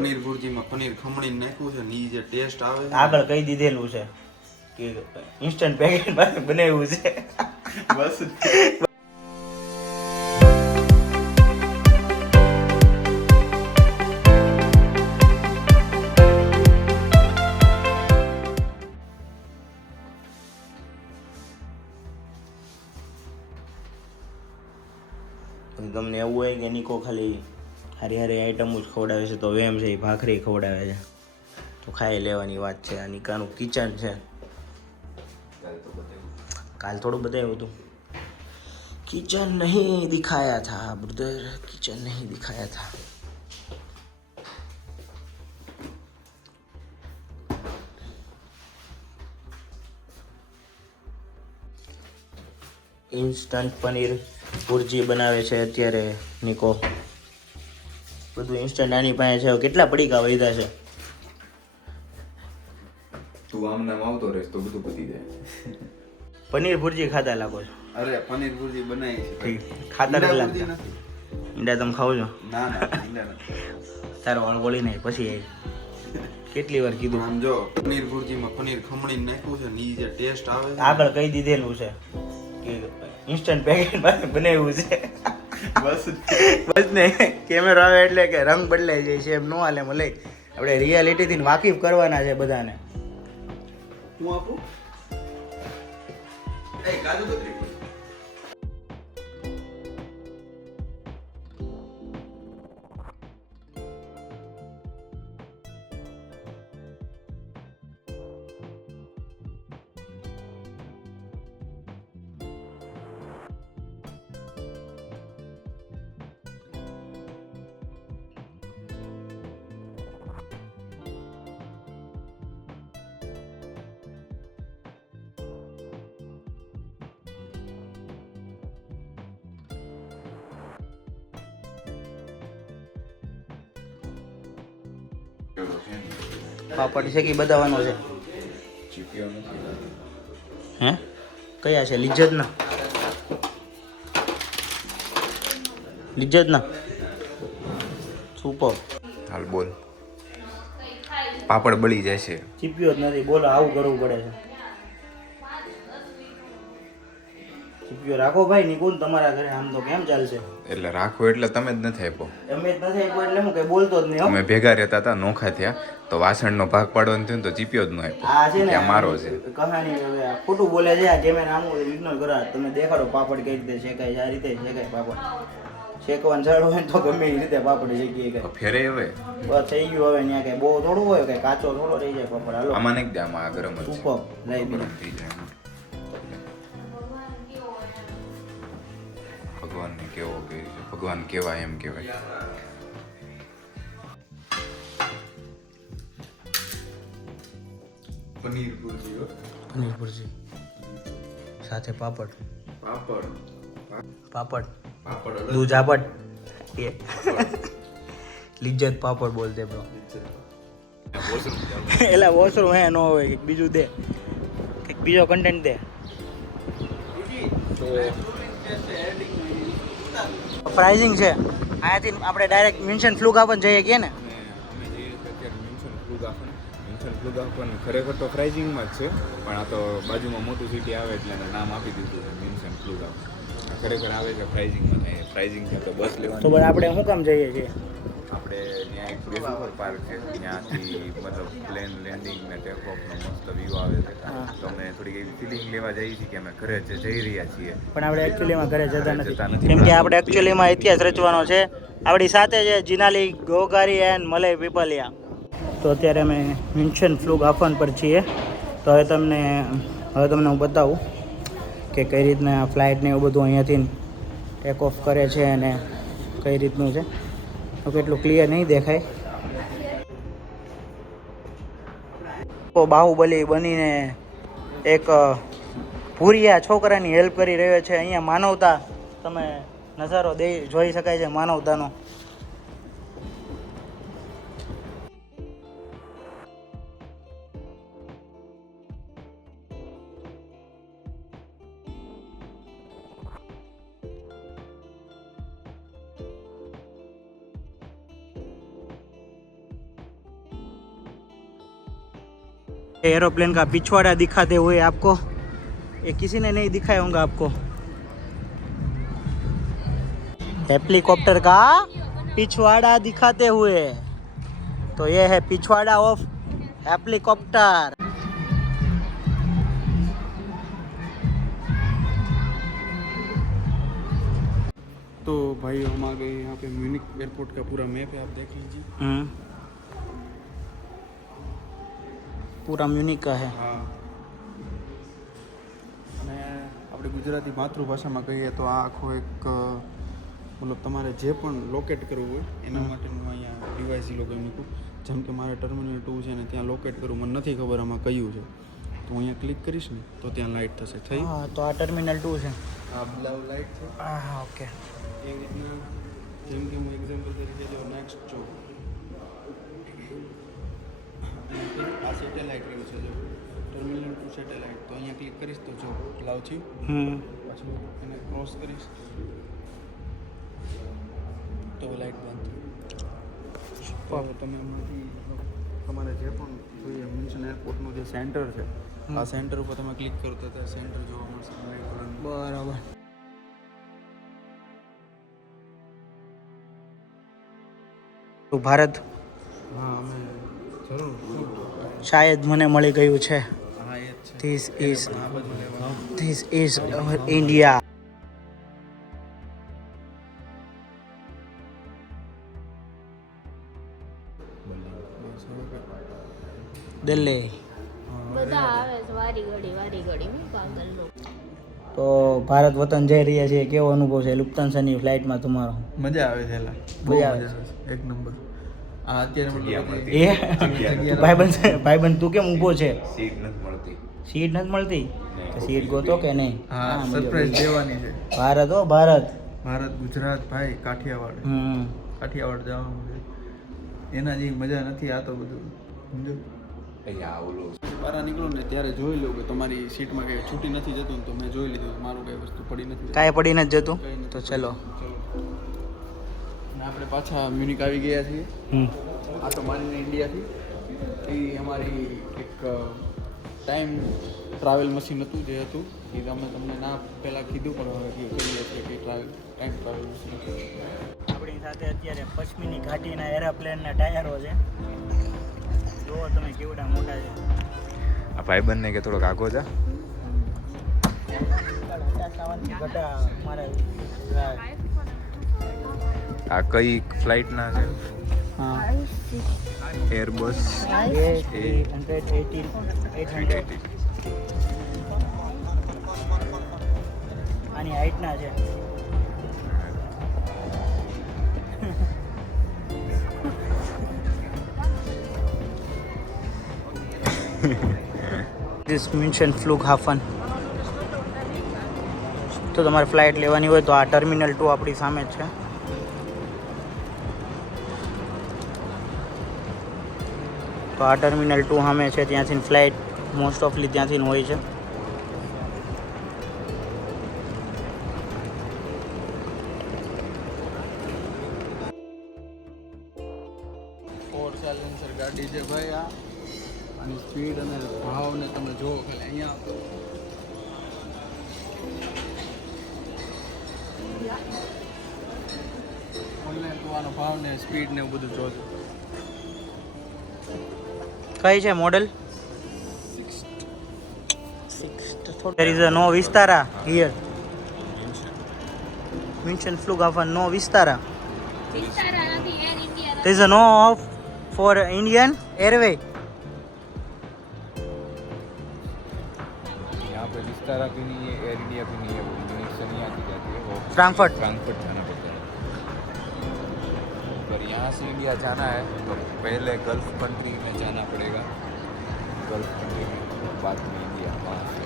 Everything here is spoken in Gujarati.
પનીર ભુરજીમાં પનીર ખમણી નાખ્યું છે ને ઈ જે ટેસ્ટ આવે છે આગળ કહી દીધેલું છે કે ઇન્સ્ટન્ટ પેકેટ બનાવ્યું છે બસ તમને એવું હોય કે નિકો ખાલી હારી હારી આઈટમો જ ખવડાવે છે તો વેમ છે એ ભાખરી ખવડાવે છે તો ખાઈ લેવાની વાત છે. આ નિકાનું કિચન છે. કાલ થોડું બતાવ્યું હતું. किचन नहीं दिखाया था ब्रदर, किचन नहीं दिखाया था. ઇન્સ્ટન્ટ પનીર ભુરજી બનાવે છે અત્યારે નિકો. બધું ઇન્સ્ટન્ટ આની પાસે છે. કેટલા પડીકા વધ્યા છે? તું આમ નામ આવતો રહેશ તો બધું પતી જાય. પનીર ભુરજી ખાતા લાગો છો. અરે પનીર ભુરજી બનાવી છે. ખાતા જ લાગતા. ઈંડા તમે ખાવ છો? ના ના ઈંડા નથી. તારો વળગોળી નહીં પછી આવી. કેટલી વાર કીધું? આમ જો પનીર ભુરજીમાં પનીર ખમણી નાખ્યું છે ને ઈ જે ટેસ્ટ આવે છે આગળ કહી દીધેલું છે કે ઇન્સ્ટન્ટ પેકેટ બનાવ્યું છે. બસ બસ ને કેમેરો આવે એટલે કે રંગ બદલાઈ જાય છે એમ ન હાલે. મળે આપણે રિયાલિટીથી વાકેફ કરવાના છે બધાને. હું આપું એ કાજુ કતરી પાપડ છે કે બતાવવાનો છે? હે કયા છે? લિજ્જતના લિજ્જતના સુપર. હાલ બોલ. પાપડ બળી જાય છે. ચીપ્યો જ નથી. બોલો આવું કરવું પડે છે. ચીપ્યો રાખો ભાઈ. નિકુંજ તમારા ઘરે આમ તો કેમ ચાલશે? એટલે રાખો એટલે તમે જ નથી આપ્યો. અમે જ નથી આપ્યો એટલે હું કઈ બોલતો જ નહીં. અમે ભેગા રહેતા હતા, નોખા થયા તો વાસણનો ભાગ પાડવાનો થયો ને તો ચીપ્યો જ ન આપ્યો. આ છે ને આ મારો છે કહાની. હવે આ ખોટું બોલે છે. આ કેમેરા આમ ઇગ્નોર કરો. તમે દેખાડો પાપડ કઈ રીતે શેકાય છે. આ રીતે શેકાય પાપડ. શેકવાનું ચાલુ હોય તો ગમે એ રીતે પાપડ શેકીએ કઈ. ફેરે હવે બસ થઈ ગયું. હવે ત્યાં કઈ બહુ થોડું હોય કઈ કાચો થોડો રહી જાય પાપડ. હાલો આમાં નહીં દે, આમાં આ ગરમ જ છે. સુપર લઈ ગરમ થઈ જાય. ભગવાનને કેવો કે ભગવાન કેવાય એમ કહેવાય. પનીર ભુરજી પનીર ભુરજી સાથે પાપડ. પાપડ પાપડ પાપડ દૂધ આપડ એ લિજ્જત પાપડ બોલતે બ્રો. એલા વોશરૂમ હે નો હોય કંઈક બીજું દે, કંઈક બીજો કન્ટેન્ટ દે. પ્રાઇઝિંગ છે અહીંયાથી આપણે ડાયરેક્ટ મિન્શન ફ્લુગ આપન જઈએ કે ને. અમે જઈએ અત્યારે મિન્શન ફ્લુગ આપવાનું ખરેખર તો પ્રાઇઝિંગમાં જ છે, પણ આ તો બાજુમાં મોટું સિટી આવે એટલે એને નામ આપી દીધું છે મિન્શન ફ્લુગ આપ. ખરેખર આવે છે પ્રાઇઝિંગમાં. પ્રાઇઝિંગ છે તો બસ લેવાની. તો બસ આપણે શું કામ જઈએ છીએ? આપણે ત્યાં એક બેસુપર પાર્ક છે, ત્યાંથી મતલબ પ્લેન લેન્ડિંગ ને ટેક ઓફનો મસ્ત વ્યૂ આવે છે. તો અમે થોડીક એવી ફિલિંગ લેવા જઈએ છીએ કે અમે ઘરે જઈ રહ્યા છીએ, પણ આપણે એકચ્યુઅલીમાં ઘરે જતા નથી. જતા નથી. કેમ કે આપણે એકચ્યુઅલીમાં ઇતિહાસ રચવાનો છે. આપણી સાથે છે જીનાલી ગોગારી એન્ડ મલય પીપલિયા. તો અત્યારે અમે મિન્શન ફ્લુગ આફન પર છીએ. તો હવે તમને હું બતાવું કે કઈ રીતના ફ્લાઇટ ને એવું બધું અહીંયાથી ટેક ઓફ કરે છે અને કઈ રીતનું છે. તો કેટલું ક્લિયર નહીં દેખાય. તો બાહુબલી બનીને એક ભૂરિયા છોકરાની હેલ્પ કરી રહ્યો છે. અહીંયા માનવતા તમે નજારો જોઈ શકાય છે માનવતાનો. एरोप्लेन का पिछवाड़ा दिखाते हुए आपको, ये किसी ने नहीं दिखाया होगा आपको, हेलीकॉप्टर का पिछवाड़ा दिखाते हुए। तो ये है पिछवाड़ा ऑफ हेलीकॉप्टर। तो भाई हम आ गए यहाँ पे म्यूनिक एयरपोर्ट का पूरा मैप है, आप देख लीजिए। पूरा म्यूनिक का है। હા અને આપણે ગુજરાતી માતૃભાષામાં કહીએ તો આ આખો એક મતલબ તમારે જે પણ લોકેટ કરવું હોય એના માટેનું અહીંયા ડિવાઇસ એ લોકોએ મૂક્યું. જેમ કે મારે ટર્મિનલ 2 છે ને ત્યાં લોકેટ કરવું, મને નથી ખબર આમાં કયું છે, તો હું અહીંયા ક્લિક કરીશ ને તો ત્યાં લાઇટ થશે. થઈ હા, તો આ ટર્મિનલ 2 છે. આ બ્લુ લાઇટ છે. હા, ઓકે. એ રીતના જેમ કે હું એક્ઝામ્પલ તરીકે જો નેક્સ્ટ જો આ સેટેલાઇટ રહ્યું છે, જો ટર્મિનલ 2 સેટેલાઇટ, તો અહીંયા ક્લિક કરીશ તો જો લાવ થયું. પાછું એને ક્રોસ કરીશ તો લાઇટ બંધ થઈ. તો તમે એમાંથી તમારે જે પણ જોઈએ મિશન એરપોર્ટનું જે સેન્ટર છે, આ સેન્ટર ઉપર તમે ક્લિક કરો તો ત્યાં સેન્ટર જોવા મળશે. બરાબર. તો ભારત હા, અમે જરૂર શાયદ મને મળી ગયું છે. હા એ જ છે. ધીસ ઇઝ આ બાજુ લેવાનું. This is our India. બસ હવે દિલ્હી. બધા આવે છે વારી ઘડી હું પાગલ નો. તો ભારત વતન જઈ રહ્યા છીએ, કેવો અનુભવ છે લુફ્તાન્સાની ફ્લાઇટમાં તમારો? મજા આવે છે એલા, બહુ મજા મજા આવે છે, એક નંબર. આ અત્યારે મતલબ એ ભાઈબંધ તું કેમ ઊભો છે? સીટ નથી મળતી. સીટ નથી મળતી? તો સીટ ગોતો કે નહીં? હા, સરપ્રાઈઝ દેવાની છે. ભારત હો ભારત. ભારત, ગુજરાત ભાઈ, કાઠિયાવાડ. કાઠિયાવાડ જવાનું છે, એના જેવી મજા નથી આ તો બધું, સમજો. અહીંયા ઓલું બહાર નીકળો ને ત્યારે જોઈ લો કે તમારી સીટમાં કંઈ છૂટી નથી જતું ને, તો મેં જોઈ લીધું મારું કંઈ વસ્તુ પડી નથી. કાંઈ પડી નથી જતું? કંઈ નથી. તો ચલો. અને આપણે પાછા મ્યુનિક આવી ગયા છીએ. આ તો માનીને ઇન્ડિયાથી એ અમારી એક ટાઈમ ટ્રાવેલ મશીન હતું, જે હતું એ અમે તમને ના પહેલાં કીધું, પણ હવે કહીએ છીએ કે ટાઈમ ટ્રાવેલ મશીન. આપણી સાથે અત્યારે પશ્ચિમની ઘાટીના એરોપ્લેનના ટાયરો છે. જુઓ તમે કેવડા મોટા છે. આ ભાઈબંધને કે થોડોક આગો જા. આ કઈ ફ્લાઇટના છે? એરબસ 800. આની હાઈટના છે. This München Flughafen. તો તમારે ફ્લાઇટ લેવાની હોય તો આ ટર્મિનલ 2 આપણી સામે જ છે. તો આ ટર્મિનલ 2 સામે છે, ત્યાંથી ફ્લાઇટ મોસ્ટ ઓફલી ત્યાંથી હોય છે. ફોર સાયલેન્સર ગાડી છે ભાઈ આ, અને સ્પીડ અને ભાવને તમે જુઓ ખાલી અહીંયા તો ઓનલાઈન તું આનો ભાવ ને સ્પીડ ને એવું બધું જોજો. કઈ છે model? There is a no Vistara here. München Flughafen no Vistara. Vistara નથી air India. There is a no off for Indian Airway. यहाँ पे विस्तारा भी नहीं है, एयर इंडिया भी नहीं है, वो यूनिट से नहीं आती जाती है, वो फ्रैंकफर्ट जाना पड़ता है. अगर यहाँ से इंडिया जाना है तो पहले गल्फ कंट्री में जाना पड़ेगा, गल्फ कंट्री में बाद में इंडिया, वहाँ से